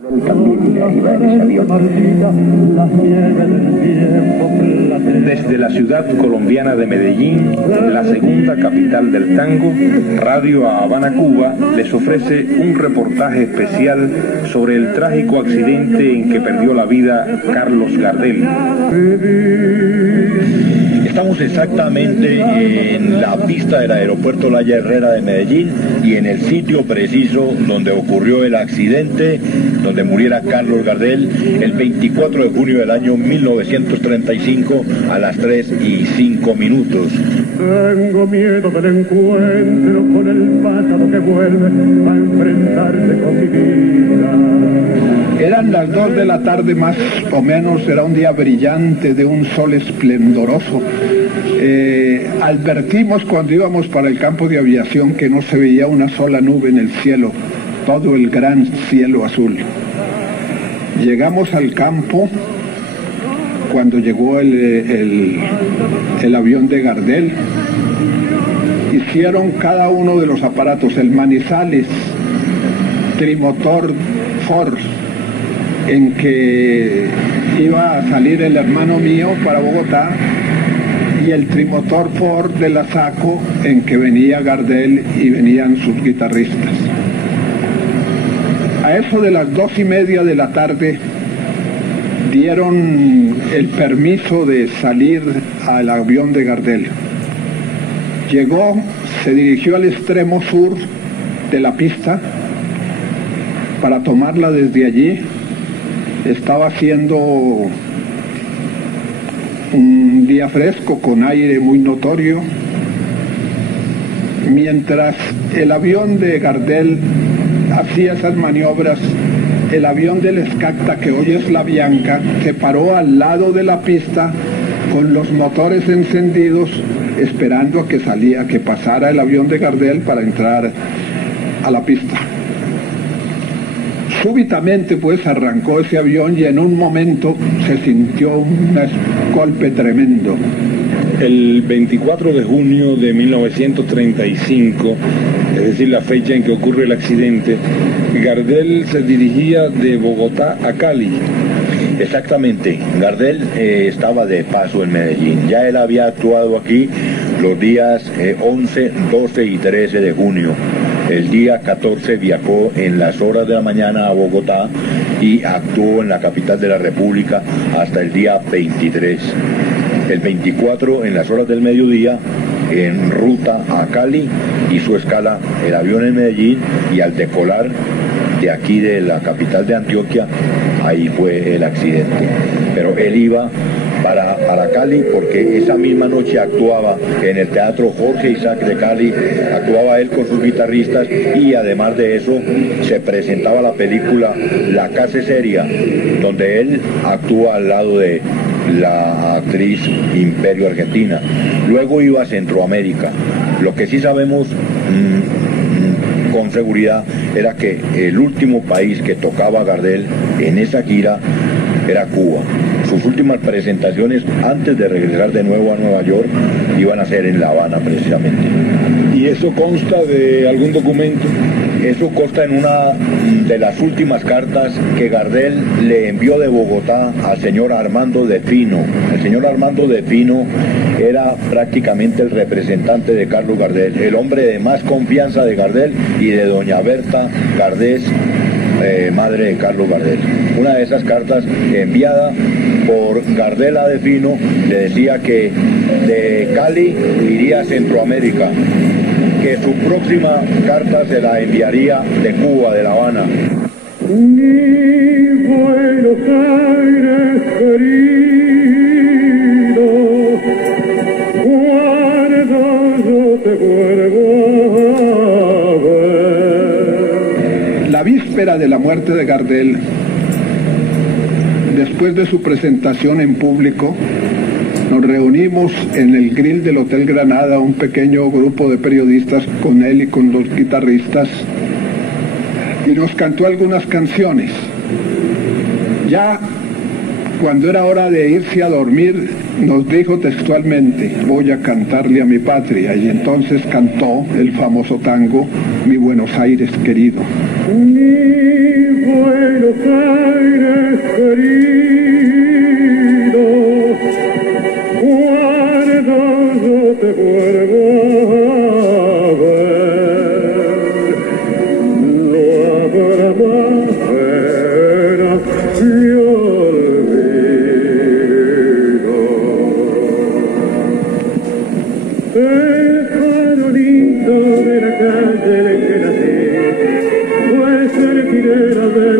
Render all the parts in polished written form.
También iba en ese avión. Desde la ciudad colombiana de Medellín, la segunda capital del tango, Radio Habana, Cuba, les ofrece un reportaje especial sobre el trágico accidente en que perdió la vida Carlos Gardel. Estamos exactamente en la pista del aeropuerto Laya Herrera de Medellín y en el sitio preciso donde ocurrió el accidente, donde muriera Carlos Gardel el 24 de junio del año 1935 a las 3:05. Tengo miedo del encuentro con el pasado que vuelve a enfrentarse con mi vida. Eran las 2 de la tarde más o menos, era un día brillante de un sol esplendoroso. Advertimos cuando íbamos para el campo de aviación que no se veía una sola nube en el cielo, todo el gran cielo azul. Llegamos al campo cuando llegó el avión de Gardel. Hicieron cada uno de los aparatos, el Manizales, trimotor Ford, en que iba a salir el hermano mío para Bogotá, y el trimotor Ford de la Saco, en que venía Gardel y venían sus guitarristas. A eso de las 2:30 de la tarde dieron el permiso de salir al avión de Gardel. Llegó, se dirigió al extremo sur de la pista para tomarla desde allí. Estaba haciendo un día fresco con aire muy notorio. Mientras el avión de Gardel hacía esas maniobras, el avión del Escacta, que hoy es la Bianca, se paró al lado de la pista con los motores encendidos, esperando a que pasara el avión de Gardel para entrar a la pista. Súbitamente pues arrancó ese avión y en un momento se sintió un golpe tremendo. El 24 de junio de 1935, es decir, la fecha en que ocurre el accidente, Gardel se dirigía de Bogotá a Cali. Exactamente, Gardel estaba de paso en Medellín. Ya él había actuado aquí los días 11, 12 y 13 de junio. El día 14 viajó en las horas de la mañana a Bogotá y actuó en la capital de la República hasta el día 23. El 24, en las horas del mediodía, en ruta a Cali, hizo escala el avión en Medellín, y al decolar de aquí de la capital de Antioquia, ahí fue el accidente. Pero él iba para Cali porque esa misma noche actuaba en el Teatro Jorge Isaac de Cali, actuaba él con sus guitarristas, y además de eso se presentaba la película La Casa Seria, donde él actúa al lado de la actriz Imperio Argentina. Luego iba a Centroamérica. Lo que sí sabemos con seguridad era que el último país que tocaba Gardel en esa gira era Cuba. Sus últimas presentaciones antes de regresar de nuevo a Nueva York iban a ser en La Habana precisamente. ¿Y eso consta de algún documento? Eso consta en una de las últimas cartas que Gardel le envió de Bogotá al señor Armando de Fino. El señor Armando de Fino era prácticamente el representante de Carlos Gardel, el hombre de más confianza de Gardel y de doña Berta Gardés, madre de Carlos Gardel. Una de esas cartas enviada por Gardel a De Fino le decía que de Cali iría a Centroamérica, que su próxima carta se la enviaría de Cuba, de La Habana. Mi Buenos Aires querido, cuando yo te vuelvo a ver. La víspera de la muerte de Gardel, después de su presentación en público, nos reunimos en el grill del Hotel Granada, un pequeño grupo de periodistas con él y con los guitarristas, y nos cantó algunas canciones. Ya cuando era hora de irse a dormir, nos dijo textualmente: voy a cantarle a mi patria, y entonces cantó el famoso tango Mi Buenos Aires querido. Mi Buenos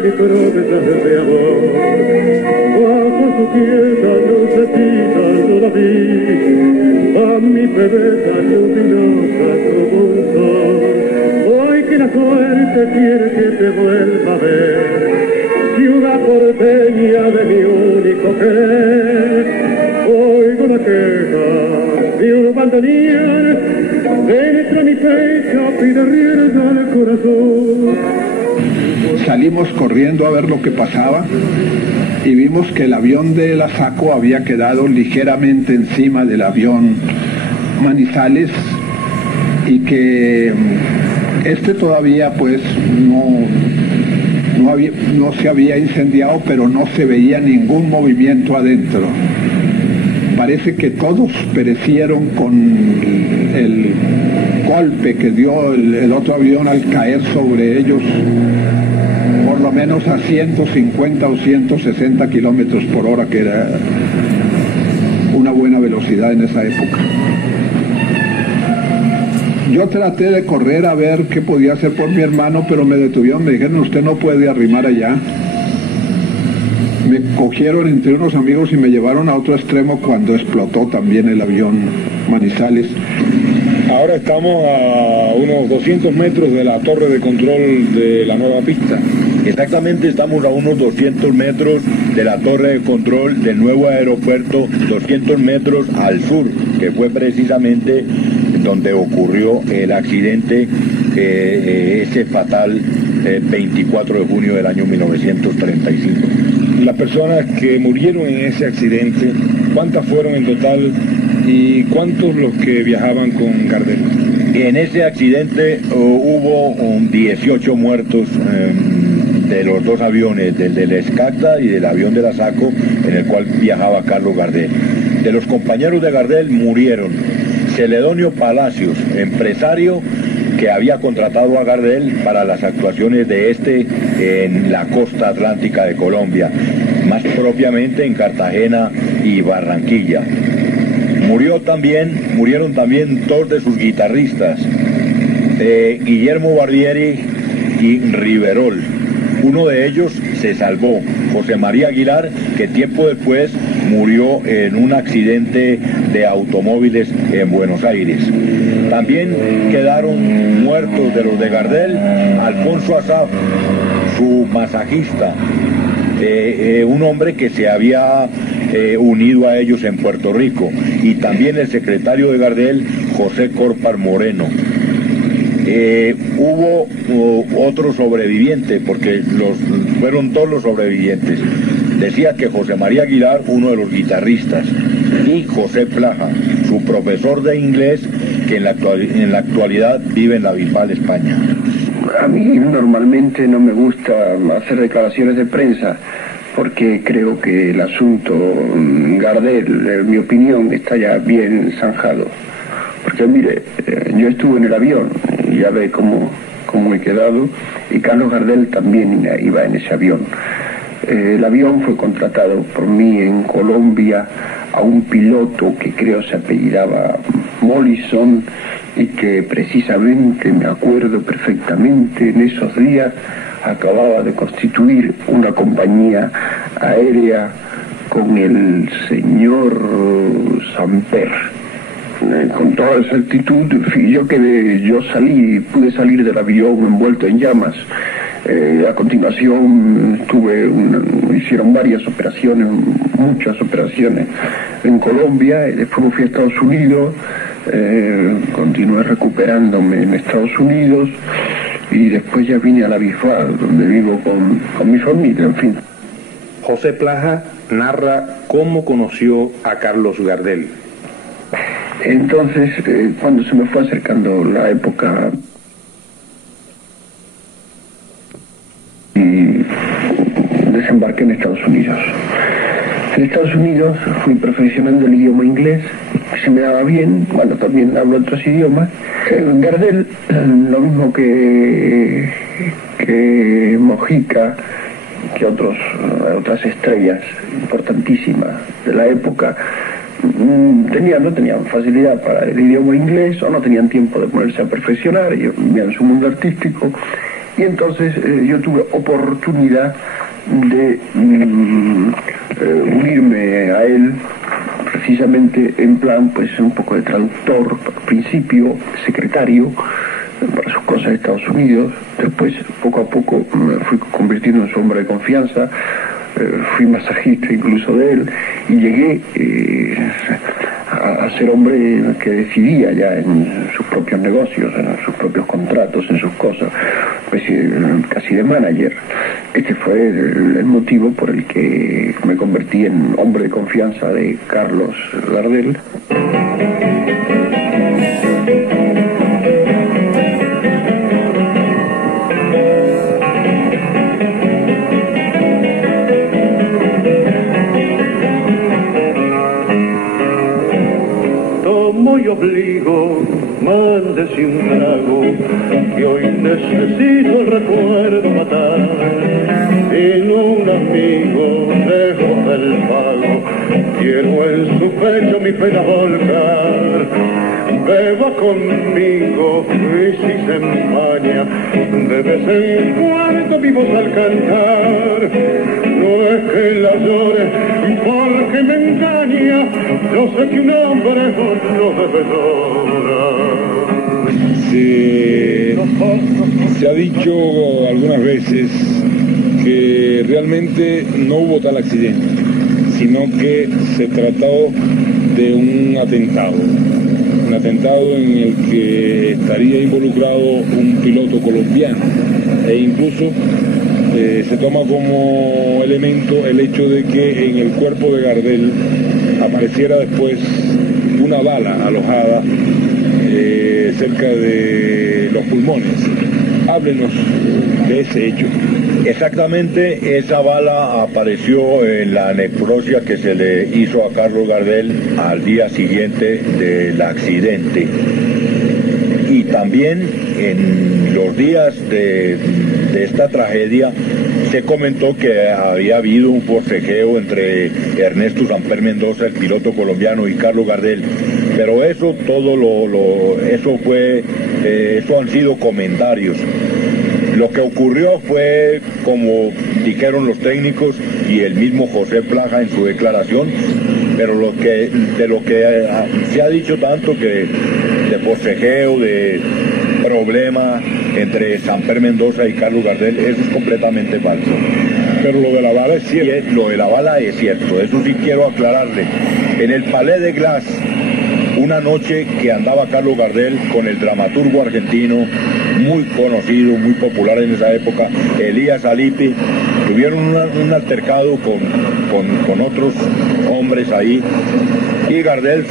mis promesas de amor. Bajo su quieta lucecita yo la vi, a mi bebé luminosa como un sol. Hoy que la suerte quiere que te vuelva a ver, ciudad porteña de mi único querer. Oigo la queja de un bandoneón, dentro de mi pecho pide rienda al corazón. Salimos corriendo a ver lo que pasaba y vimos que el avión de la SACO había quedado ligeramente encima del avión Manizales y que este todavía pues no se había incendiado, pero no se veía ningún movimiento adentro. Parece que todos perecieron con el golpe que dio el otro avión al caer sobre ellos, por lo menos a 150 o 160 kilómetros por hora, que era una buena velocidad en esa época. Yo traté de correr a ver qué podía hacer por mi hermano, pero me detuvieron, me dijeron, usted no puede arrimar allá. Me cogieron entre unos amigos y me llevaron a otro extremo cuando explotó también el avión Manizales. Ahora estamos a unos 200 metros de la torre de control de la nueva pista. Exactamente, estamos a unos 200 metros de la torre de control del nuevo aeropuerto, 200 metros al sur, que fue precisamente donde ocurrió el accidente, ese fatal 24 de junio del año 1935. Las personas que murieron en ese accidente, ¿cuántas fueron en total y cuántos los que viajaban con Gardel? En ese accidente hubo 18 muertos de los dos aviones, del Escacta y del avión de la SACO, en el cual viajaba Carlos Gardel. De los compañeros de Gardel murieron Celedonio Palacios, empresario que había contratado a Gardel para las actuaciones de este en la costa atlántica de Colombia, más propiamente en Cartagena y Barranquilla. Murieron también dos de sus guitarristas, Guillermo Barbieri y Riverol. Uno de ellos se salvó, José María Aguilar, que tiempo después murió en un accidente de automóviles en Buenos Aires. También quedaron muertos de los de Gardel Alfonso Asaf, su masajista, un hombre que se había unido a ellos en Puerto Rico, y también el secretario de Gardel, José Corpar Moreno. Hubo otro sobreviviente, porque fueron todos los sobrevivientes. Decía que José María Aguilar, uno de los guitarristas, y José Plaja, su profesor de inglés, que en la actualidad vive en la Bisbal, España. A mí normalmente no me gusta hacer declaraciones de prensa, porque creo que el asunto Gardel, en mi opinión, está ya bien zanjado. Porque mire, yo estuve en el avión, y ya ve cómo he quedado, y Carlos Gardel también iba en ese avión. El avión fue contratado por mí en Colombia a un piloto que creo se apellidaba Mollison, y que precisamente, me acuerdo perfectamente, en esos días acababa de constituir una compañía aérea con el señor Samper. Con toda exactitud, yo pude salir del avión envuelto en llamas. A continuación hicieron varias operaciones, muchas operaciones en Colombia, después me fui a Estados Unidos, continué recuperándome en Estados Unidos, y después ya vine a la Bisbal, donde vivo con mi familia, en fin. José Plaja narra cómo conoció a Carlos Gardel. Entonces, cuando se me fue acercando la época, y desembarqué en Estados Unidos. En Estados Unidos fui perfeccionando el idioma inglés, que se me daba bien, bueno, también hablo otros idiomas. Gardel, lo mismo que Mojica, que otras estrellas importantísimas de la época, no tenían facilidad para el idioma inglés, o no tenían tiempo de ponerse a perfeccionar, y en su mundo artístico, Y entonces yo tuve oportunidad de unirme a él precisamente en plan pues un poco de traductor al principio, secretario para sus cosas de Estados Unidos. Después poco a poco me fui convirtiendo en su hombre de confianza, fui masajista incluso de él y llegué a ser hombre que decidía ya en sus propios negocios, en sus propios contratos, en sus cosas, pues casi de manager. Este fue el motivo por el que me convertí en hombre de confianza de Carlos Gardel. Y obligo, mándese un trago, que hoy necesito el recuerdo matar. Sin un amigo lejos del pago, quiero en su pecho mi pena volcar. Beba conmigo, y si se empaña, de vez en cuando mi voz al cantar. No es que la llore porque me engaña, yo sé que un hombre no debe llorar. Se ha dicho algunas veces que realmente no hubo tal accidente, sino que se trató de un atentado en el que estaría involucrado un piloto colombiano e incluso se toma como elemento el hecho de que en el cuerpo de Gardel apareciera después una bala alojada cerca de los pulmones. Háblenos de ese hecho. Exactamente, esa bala apareció en la necropsia que se le hizo a Carlos Gardel al día siguiente del accidente. Y también en los días de esta tragedia se comentó que había habido un forcejeo entre Ernesto Samper Mendoza, el piloto colombiano, y Carlos Gardel. Pero eso eso han sido comentarios. Lo que ocurrió fue, como dijeron los técnicos y el mismo José Plaja en su declaración, pero de lo que se ha dicho tanto que de forcejeo, de problema entre Samper Mendoza y Carlos Gardel, eso es completamente falso. Pero lo de la bala es cierto. Lo de la bala es cierto, eso sí quiero aclararle. En el Palais de Glace, una noche que andaba Carlos Gardel con el dramaturgo argentino, muy conocido, muy popular en esa época, Elías Alipi, tuvieron un altercado con otros hombres ahí, y Gardel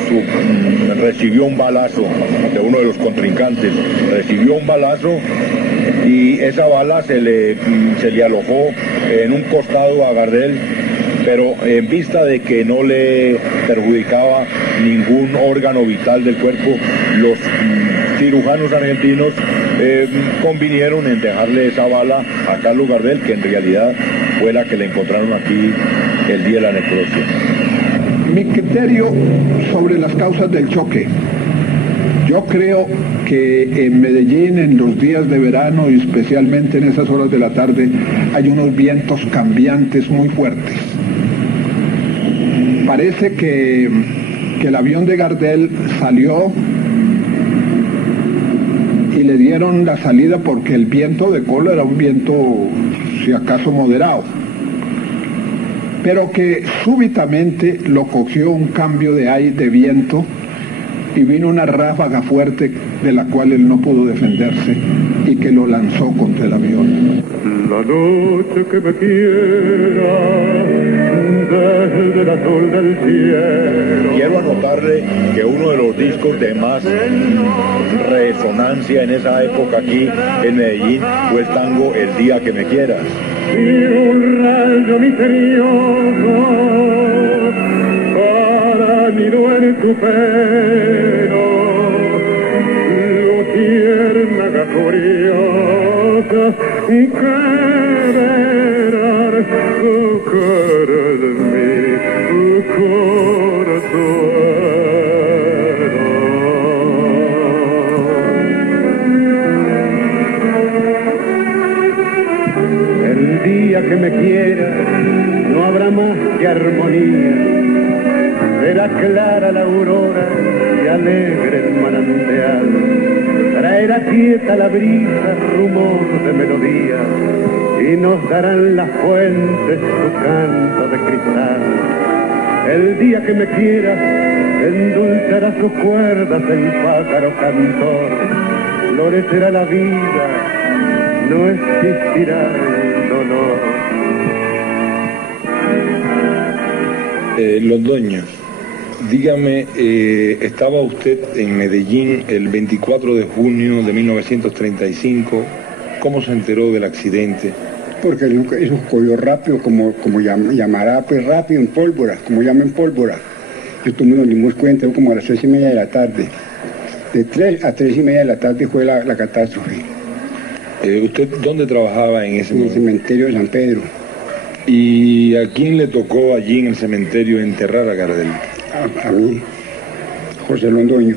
recibió un balazo de uno de los contrincantes, recibió un balazo y esa bala se le alojó en un costado a Gardel, pero en vista de que no le perjudicaba ningún órgano vital del cuerpo, los cirujanos argentinos convinieron en dejarle esa bala a Carlos Gardel, que en realidad fue la que le encontraron aquí el día de la necropsia. Mi criterio sobre las causas del choque. Yo creo que en Medellín, en los días de verano y especialmente en esas horas de la tarde, hay unos vientos cambiantes muy fuertes. Parece que el avión de Gardel salió y le dieron la salida porque el viento de cola era un viento, si acaso, moderado, pero que súbitamente lo cogió un cambio de aire, de viento, y vino una ráfaga fuerte de la cual él no pudo defenderse y que lo lanzó contra el avión. La noche que me quiera desde el azul del cielo. Quiero anotarle que uno de los discos de más resonancia en esa época aquí en Medellín fue el tango El Día que Me Quieras. Y un rayo misterioso para anidó en tu pelo, luciérnaga curiosa que verás tu cara de mí, tu corazón. quiera, no habrá más que armonía. Será clara la aurora y alegre el manantial. Traerá quieta la brisa, rumor de melodía, y nos darán las fuentes su canto de cristal. El día que me quieras, endulzará sus cuerdas el pájaro cantor. Florecerá la vida, no existirá el dolor. Londoño, dígame, estaba usted en Medellín el 24 de junio de 1935. ¿Cómo se enteró del accidente? Porque eso cogió rápido, como llamará, pues rápido, en pólvora, como llama en pólvora. Yo tomé nos dimos cuenta, como a las 3:30 de la tarde. De 3 a 3:30 de la tarde fue la catástrofe. ¿Usted dónde trabajaba en ese momento? En el cementerio de San Pedro. ¿Y a quién le tocó allí en el cementerio enterrar a Gardel? A mí, José Londoño.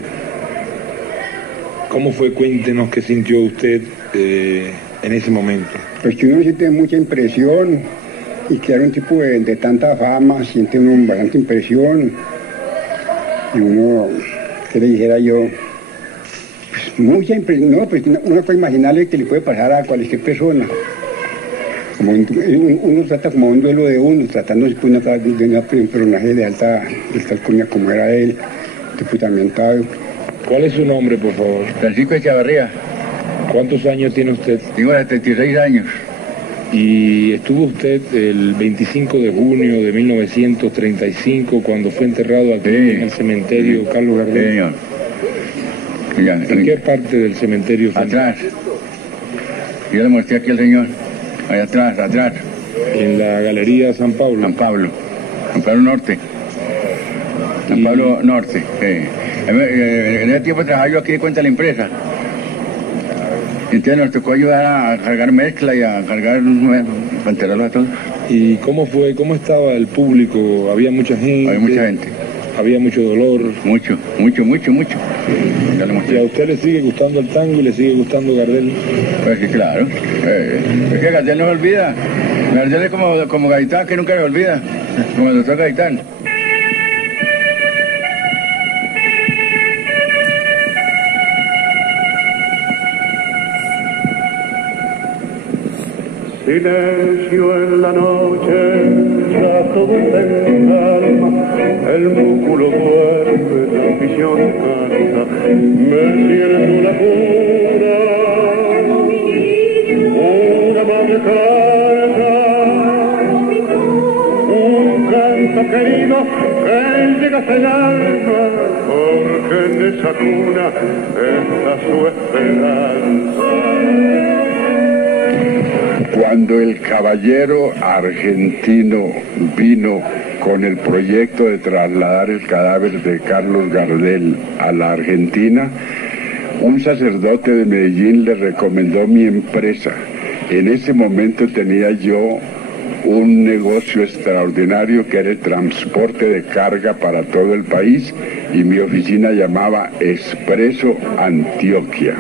¿Cómo fue? Cuéntenos qué sintió usted en ese momento. Pues que uno siente mucha impresión, y que era un tipo de tanta fama, siente uno bastante impresión, y uno, ¿qué le dijera yo? Pues mucha impresión, no, pues uno puede imaginarle que le puede pasar a cualquier persona. Como uno trata como un duelo de uno, tratándose de un personaje de alta alcurnia como era él, diputamentado. ¿Cuál es su nombre, por favor? Francisco Echavarría. ¿Cuántos años tiene usted? Tengo 76 años. ¿Y estuvo usted el 25 de junio de 1935 cuando fue enterrado aquí en el cementerio Carlos Gardel? Señor. ¿En qué parte del cementerio? Atrás. Yo le mostré aquí al señor. Allá atrás. En la Galería San Pablo. San Pablo Norte. San Pablo Norte. En ese tiempo trabajaba yo aquí de cuenta de la empresa. Entonces nos tocó ayudar a cargar mezcla y a cargar para enterrarlo a todos. ¿Y cómo fue? ¿Cómo estaba el público? ¿Había mucha gente? Había mucha gente. ¿Había mucho dolor? Mucho. ¿Y a usted le sigue gustando el tango y le sigue gustando Gardel? Pues sí, claro. Es que Gardel no se olvida. Gardel es como Gaitán, que nunca se olvida. Como el doctor Gaitán. Silencio en la noche, ya todo está en calma, el músculo duerme, la ambición descansa, me siento la cura, una madre carga, un canto querido que llega hasta el alma, porque en esa cuna está su esperanza. Cuando el caballero argentino vino con el proyecto de trasladar el cadáver de Carlos Gardel a la Argentina, un sacerdote de Medellín le recomendó mi empresa. En ese momento tenía yo un negocio extraordinario que era el transporte de carga para todo el país, y mi oficina llamaba Expreso Antioquia.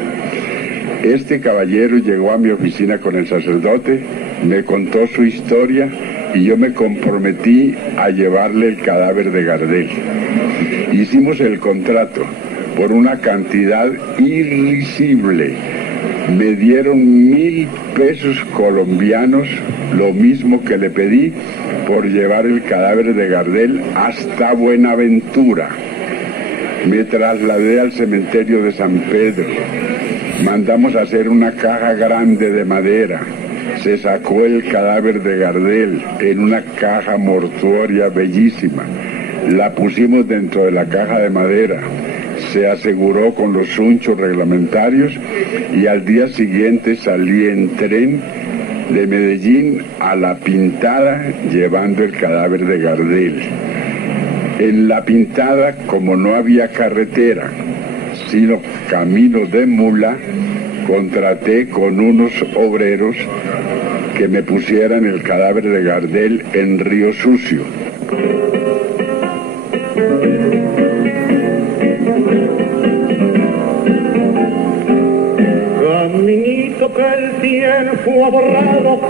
Este caballero llegó a mi oficina con el sacerdote, me contó su historia y yo me comprometí a llevarle el cadáver de Gardel. Hicimos el contrato por una cantidad irrisible. Me dieron 1.000 pesos colombianos, lo mismo que le pedí por llevar el cadáver de Gardel hasta Buenaventura. Me trasladé al cementerio de San Pedro. Mandamos a hacer una caja grande de madera. Se sacó el cadáver de Gardel en una caja mortuoria bellísima. La pusimos dentro de la caja de madera. Se aseguró con los unchos reglamentarios y al día siguiente salí en tren de Medellín a La Pintada llevando el cadáver de Gardel. En La Pintada, como no había carretera, sino camino de mula, contraté con unos obreros que me pusieran el cadáver de Gardel en Río Sucio. Caminito que el tiempo ha borrado,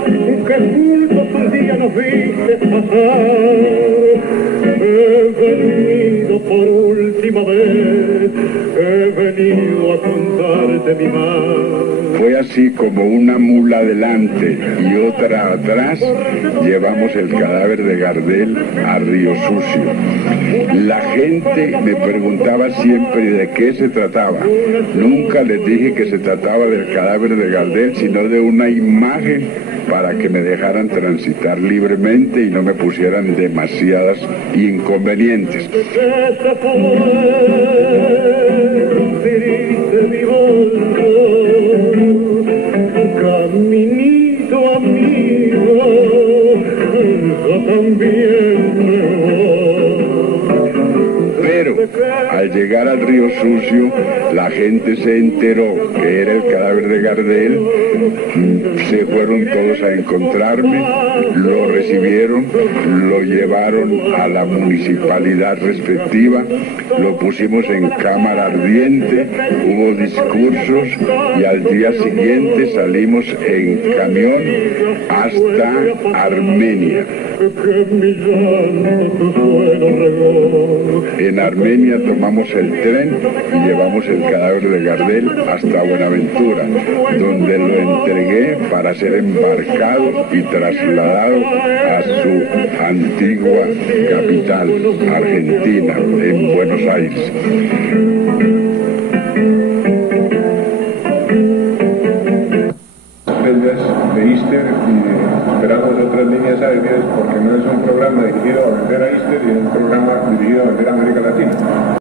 que junto su aquel día nos viste pasar. He venido por última vez, he venido a contarte mi mal. Fue así como una mula adelante y otra atrás llevamos el cadáver de Gardel a Río Sucio. La gente me preguntaba siempre de qué se trataba. Nunca les dije que se trataba del cadáver de Gardel, sino de una imagen para que me dejaran transitar libremente y no me pusieran demasiadas inconvenientes. Caminito amigo, yo también me voy. Pero al llegar al Río Sucio, la gente se enteró que era el cadáver de Gardel, se fueron todos a encontrarme, lo recibieron, lo llevaron a la municipalidad respectiva, lo pusimos en cámara ardiente, hubo discursos y al día siguiente salimos en camión hasta Armenia. En Armenia tomamos el tren y llevamos el cadáver de Gardel hasta Buenaventura, donde lo entregué para ser embarcado y trasladado a su antigua capital, Argentina, en Buenos Aires. De Ister y esperamos otras líneas aéreas porque no es un programa dirigido a vender a Ister y es un programa dirigido a vender a América Latina.